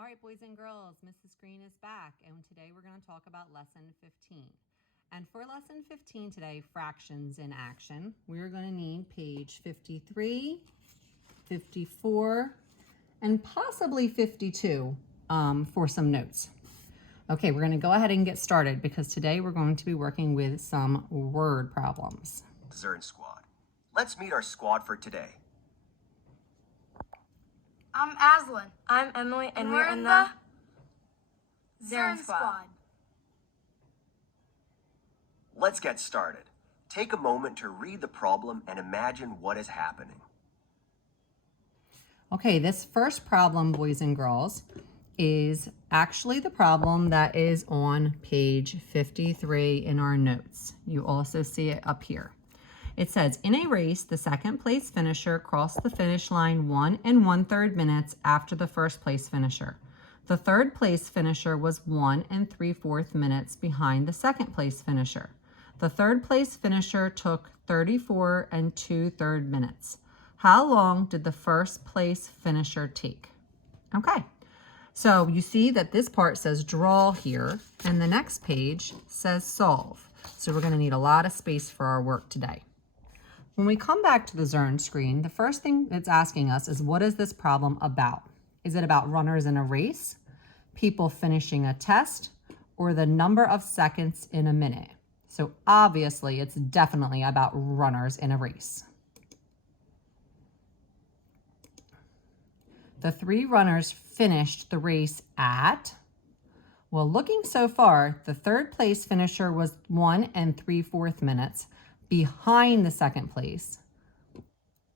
All right, boys and girls, Mrs. Green is back, and today we're going to talk about lesson 15. And for lesson 15 today, fractions in action, we're going to need page 53, 54, and possibly 52 for some notes. Okay, we're going to go ahead and get started because today we're going to be working with some word problems. Zern Squad. Let's meet our squad for today. I'm Aslan. I'm Emily, and we're in the Zern Squad. Let's get started. Take a moment to read the problem and imagine what is happening. Okay, this first problem, boys and girls, is actually the problem that is on page 53 in our notes. You also see it up here. It says, in a race, the second place finisher crossed the finish line 1 1/3 minutes after the first place finisher. The third place finisher was 1 3/4 minutes behind the second place finisher. The third place finisher took 34 2/3 minutes. How long did the first place finisher take? Okay, so you see that this part says draw here, and the next page says solve. So we're going to need a lot of space for our work today. When we come back to the Zern screen, the first thing it's asking us is, what is this problem about? Is it about runners in a race, people finishing a test, or the number of seconds in a minute? So obviously, it's definitely about runners in a race. The 3 runners finished the race at, well, looking so far, the third place finisher was 1 3/4 minutes behind the second place.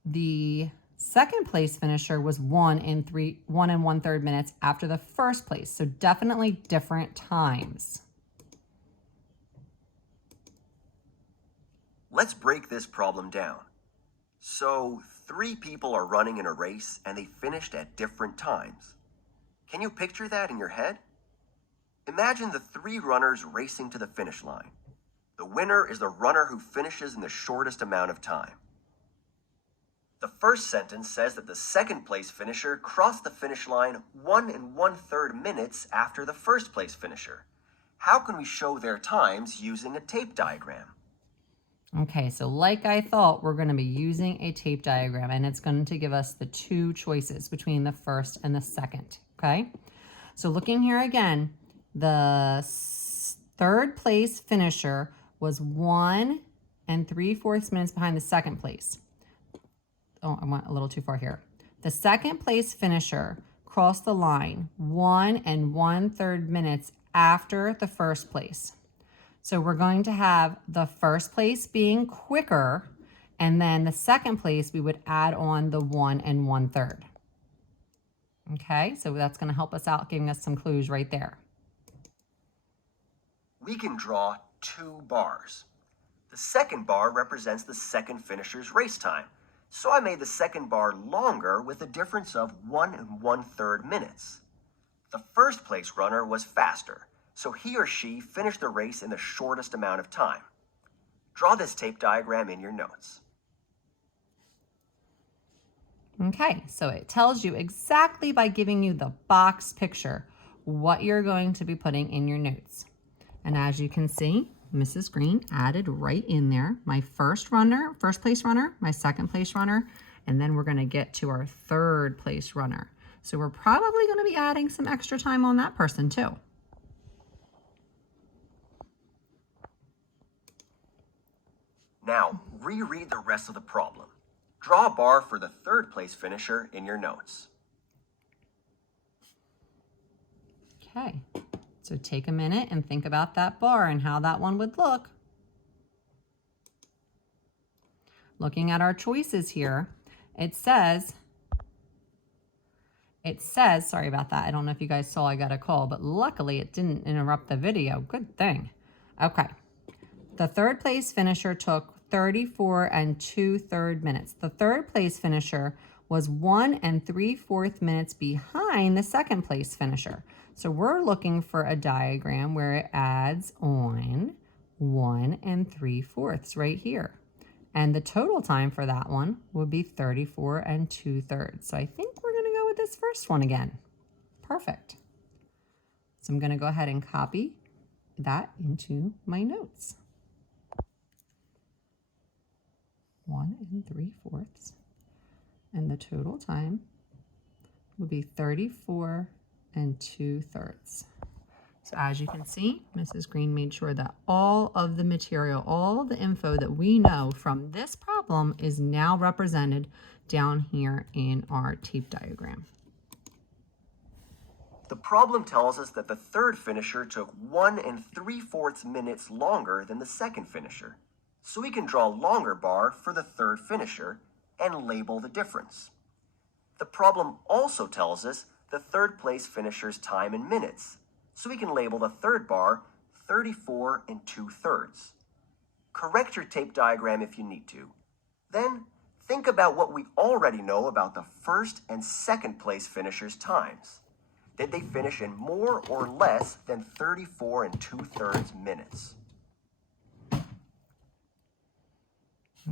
The second place finisher was 1 1/3 minutes after the first place. So definitely different times. Let's break this problem down. So, 3 people are running in a race and they finished at different times. Can you picture that in your head? Imagine the 3 runners racing to the finish line. The winner is the runner who finishes in the shortest amount of time. The first sentence says that the second place finisher crossed the finish line 1 1/3 minutes after the first place finisher. How can we show their times using a tape diagram? Okay, so like I thought, we're going to be using a tape diagram, and it's going to give us the 2 choices between the first and the second, okay? So looking here again, the third place finisher was 1 3/4 minutes behind the second place. Oh, I went a little too far here. The second place finisher crossed the line 1 1/3 minutes after the first place. So we're going to have the first place being quicker, and then the second place we would add on the 1 1/3. Okay, so that's going to help us out, giving us some clues right there. We can draw 2 bars. The second bar represents the second finisher's race time. So I made the second bar longer with a difference of 1 1/3 minutes. The first place runner was faster, so he or she finished the race in the shortest amount of time. Draw this tape diagram in your notes. Okay, so it tells you exactly by giving you the box picture what you're going to be putting in your notes. And as you can see, Mrs. Green added right in there my first place runner, my second place runner, and then we're going to get to our third place runner. So we're probably going to be adding some extra time on that person too. Now, reread the rest of the problem. Draw a bar for the third place finisher in your notes. Okay, so take a minute and think about that bar and how that one would look. Looking at our choices here, it says, sorry about that. I don't know if you guys saw I got a call, but luckily it didn't interrupt the video. Good thing. Okay. The third place finisher took 34 2/3 minutes. The third place finisher was 1 3/4 minutes behind the second place finisher. So we're looking for a diagram where it adds on 1 3/4 right here. And the total time for that one would be 34 2/3. So I think we're going to go with this first one again. Perfect. So I'm going to go ahead and copy that into my notes. 1 3/4. And the total time will be 34 2/3. So as you can see, Mrs. Green made sure that all of the material, all the info that we know from this problem is now represented down here in our tape diagram. The problem tells us that the third finisher took 1 3/4 minutes longer than the second finisher. So we can draw a longer bar for the third finisher and label the difference. The problem also tells us the third place finisher's time in minutes. So we can label the third bar 34 2/3. Correct your tape diagram if you need to. Then think about what we already know about the first and second place finishers' times. Did they finish in more or less than 34 2/3 minutes?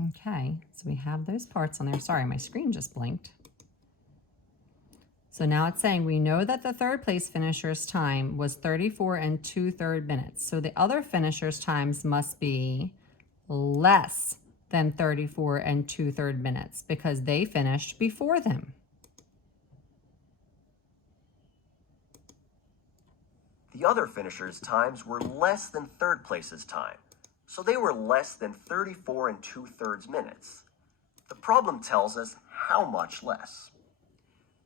Okay, so we have those parts on there. Sorry, my screen just blinked. So now it's saying we know that the third place finisher's time was 34 2/3 minutes. So the other finisher's times must be less than 34 2/3 minutes because they finished before them. The other finishers' times were less than third place's time, so they were less than 34 2/3 minutes. The problem tells us how much less.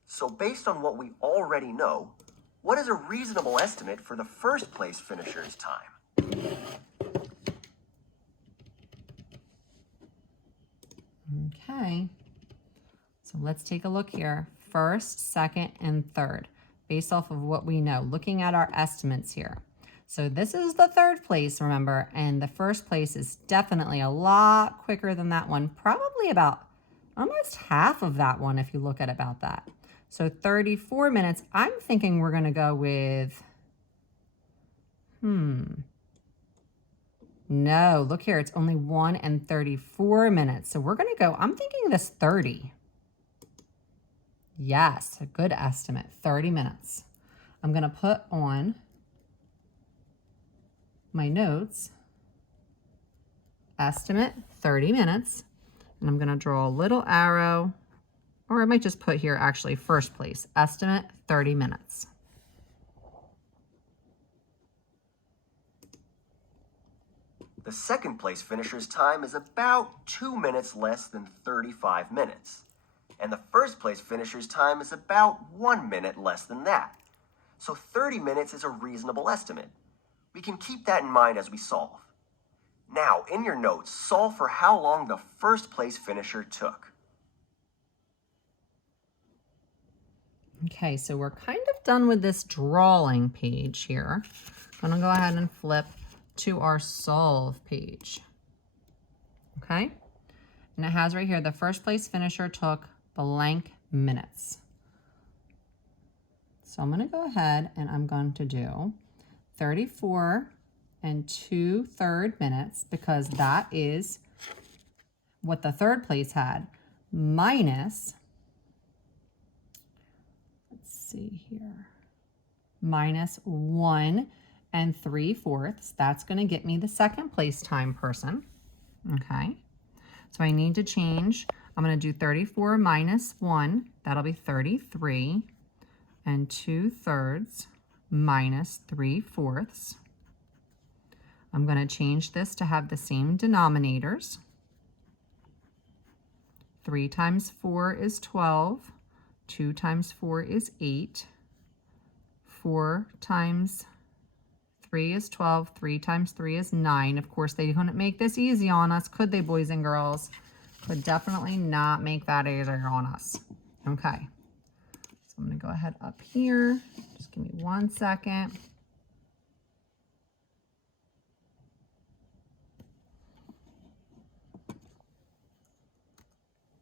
So based on what we already know, what is a reasonable estimate for the first place finisher's time? Okay, so let's take a look here. First, second, and third, based off of what we know, looking at our estimates here. So this is the third place, remember, and the first place is definitely a lot quicker than that one, probably about almost half of that one if you look at about that. So 34 minutes, I'm thinking we're going to go with, no, look here, it's only 1 34 minutes. So we're going to go, I'm thinking this 30. Yes, a good estimate, 30 minutes. I'm going to put on my notes, estimate 30 minutes, and I'm going to draw a little arrow, or I might just put here actually first place, estimate 30 minutes. The second place finisher's time is about 2 minutes less than 35 minutes. And the first place finisher's time is about 1 minute less than that. So 30 minutes is a reasonable estimate. We can keep that in mind as we solve. Now, in your notes, solve for how long the first place finisher took. Okay, so we're kind of done with this drawing page here. I'm gonna go ahead and flip to our solve page. Okay, and it has right here, the first place finisher took blank minutes. So I'm gonna go ahead and I'm going to do 34 2/3 minutes because that is what the third place had, minus, let's see here, minus 1 3/4. That's going to get me the second place time person. Okay, so I need to change. I'm going to do 34 minus 1. That'll be 33 2/3 minus 3/4. I'm going to change this to have the same denominators. 3 times 4 is 12. 2 times 4 is 8. 4 times 3 is 12. 3 times 3 is 9. Of course, they couldn't make this easy on us, could they, boys and girls? Could definitely not make that easier on us. Okay. So I'm going to go ahead up here. Just give me 1 second.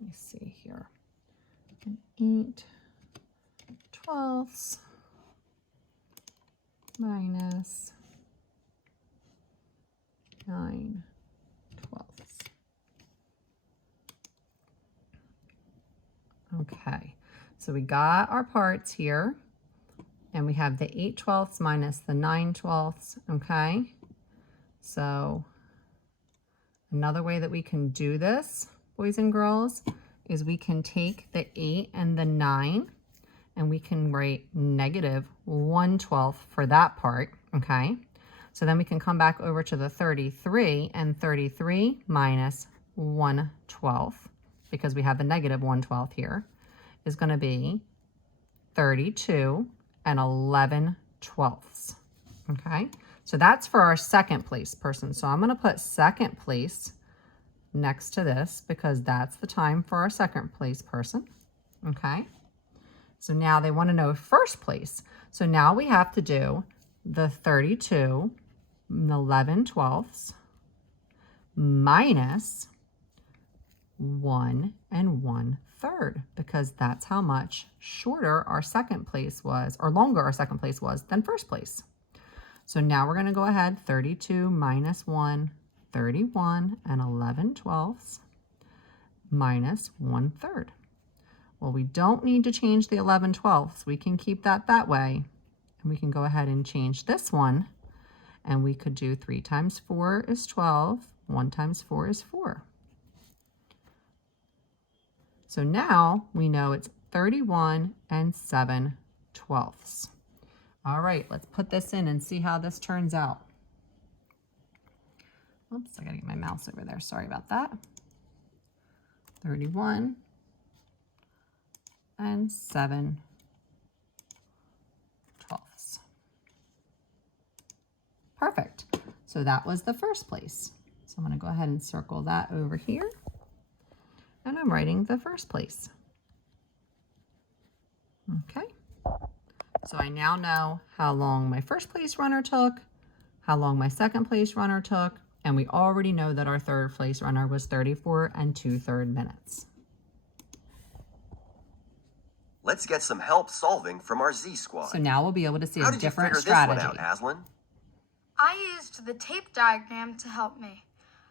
Let me see here. 8/12 minus 9/12. Okay, so we got our parts here. And we have the 8/12 minus the 9/12, okay? So another way that we can do this, boys and girls, is we can take the 8 and the 9 and we can write negative 1/12 for that part, okay? So then we can come back over to the 33 and 33 minus 1/12, because we have the negative 1/12 here, is going to be 32 and 11/12. Okay, so that's for our second place person. So I'm going to put second place next to this because that's the time for our second place person. Okay, so now they want to know first place. So now we have to do the 32 and 11/12 minus 1 1/3, because that's how much shorter our second place was, or longer our second place was than first place. So now we're going to go ahead, 32 minus 1, 31 and 11/12 minus 1/3. Well, we don't need to change the 11/12. We can keep that way. And we can go ahead and change this one. And we could do 3 times 4 is 12. 1 times 4 is 4. So now we know it's 31 and 7/12. All right, let's put this in and see how this turns out. Oops, I gotta get my mouse over there. Sorry about that. 31 and 7/12. Perfect. So that was the first place. So I'm going to go ahead and circle that over here. And I'm writing the first place. Okay. So I now know how long my first place runner took, how long my second place runner took, and we already know that our third place runner was 34 2/3 minutes. Let's get some help solving from our Z Squad. So now we'll be able to see How a did you different figure strategy. this one out, Aslan? I used the tape diagram to help me.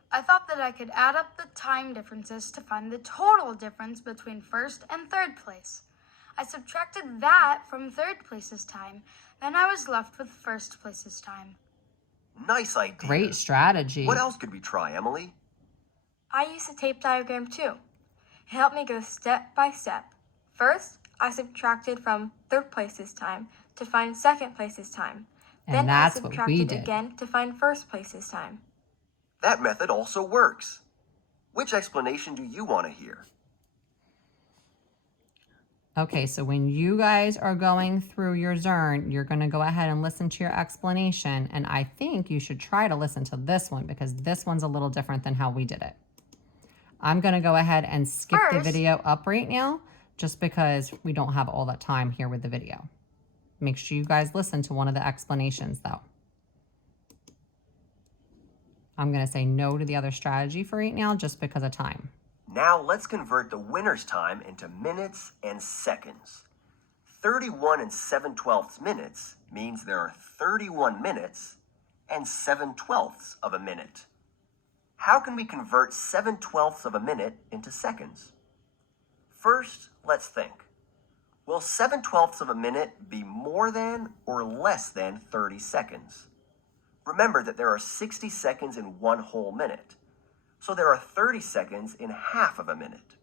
I thought that I could add up the time differences to find the total difference between first and third place. I subtracted that from third place's time, then I was left with first place's time. Nice idea. Great strategy. What else could we try, Emily? I used the tape diagram too. It helped me go step by step. First, I subtracted from third place's time to find second place's time. And Then that's I what we subtracted did. again to find first place's time. That method also works. Which explanation do you want to hear? Okay, so when you guys are going through your Zern, you're going to go ahead and listen to your explanation. And I think you should try to listen to this one because this one's a little different than how we did it. I'm going to go ahead and skip the First- video up right now just because we don't have all that time here with the video. Make sure you guys listen to one of the explanations though. I'm going to say no to the other strategy for right now just because of time. Now let's convert the winner's time into minutes and seconds. 31 and 7/12 minutes means there are 31 minutes and 7/12 of a minute. How can we convert 7/12 of a minute into seconds? First, let's think. Will 7/12 of a minute be more than or less than 30 seconds? Remember that there are 60 seconds in one whole minute. So there are 30 seconds in half of a minute.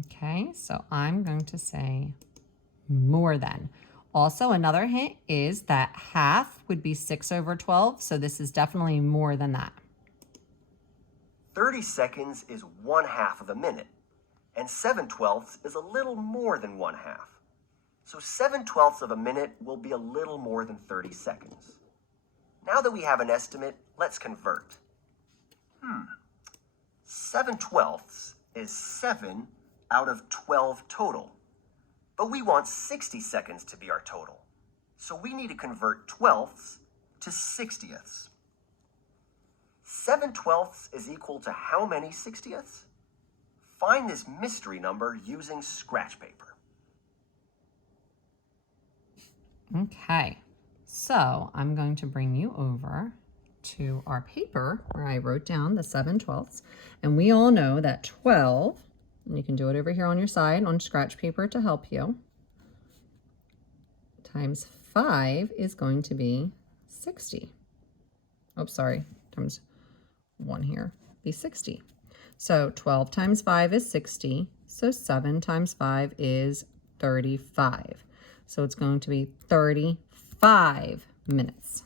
Okay, so I'm going to say more than. Also, another hint is that half would be 6/12, so this is definitely more than that. 30 seconds is 1/2 of a minute, and 7/12 is a little more than 1/2. So 7/12 of a minute will be a little more than 30 seconds. Now that we have an estimate, let's convert. 7/12 is 7 out of 12 total. But we want 60 seconds to be our total. So we need to convert 12ths to 60ths. 7/12 is equal to how many 60ths? Find this mystery number using scratch paper. Okay, so I'm going to bring you over to our paper where I wrote down the 7/12, and we all know that 12 And you can do it over here on your side on scratch paper to help you. Times 5 is going to be 60. Oh, sorry, times 1 here, be 60. So 12 times 5 is 60. So 7 times 5 is 35. So it's going to be 35 minutes.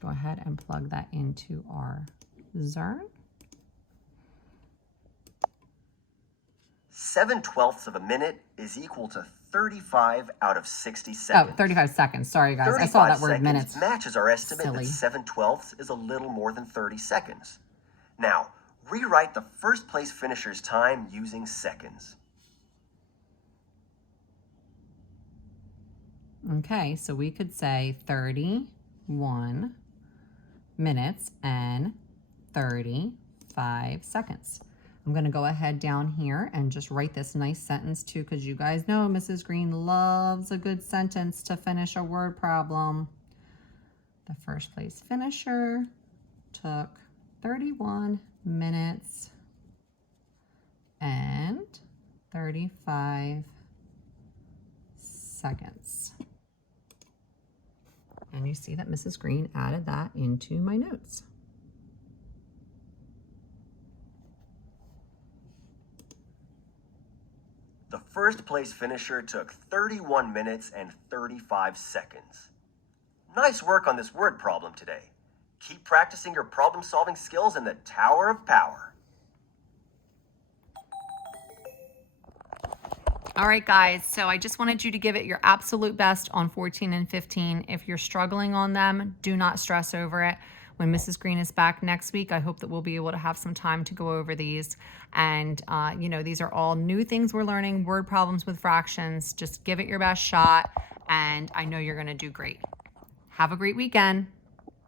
Go ahead and plug that into our Zearn. 7/12 of a minute is equal to 35 out of 60 seconds. Oh, 35 seconds. Sorry, guys. I saw that word 35 minutes. seconds matches our estimate Silly. that 7/12 is a little more than 30 seconds. Now, rewrite the first place finisher's time using seconds. Okay, so we could say 31 minutes and 35 seconds. I'm going to go ahead down here and just write this nice sentence too, because you guys know Mrs. Green loves a good sentence to finish a word problem. The first place finisher took 31 minutes and 35 seconds. And you see that Mrs. Green added that into my notes. The first place finisher took 31 minutes and 35 seconds. Nice work on this word problem today. Keep practicing your problem-solving skills in the Tower of Power. All right, guys, so I just wanted you to give it your absolute best on 14 and 15. If you're struggling on them, do not stress over it. When Mrs. Green is back next week, I hope that we'll be able to have some time to go over these. And, you know, these are all new things we're learning, word problems with fractions. Just give it your best shot, and I know you're going to do great. Have a great weekend.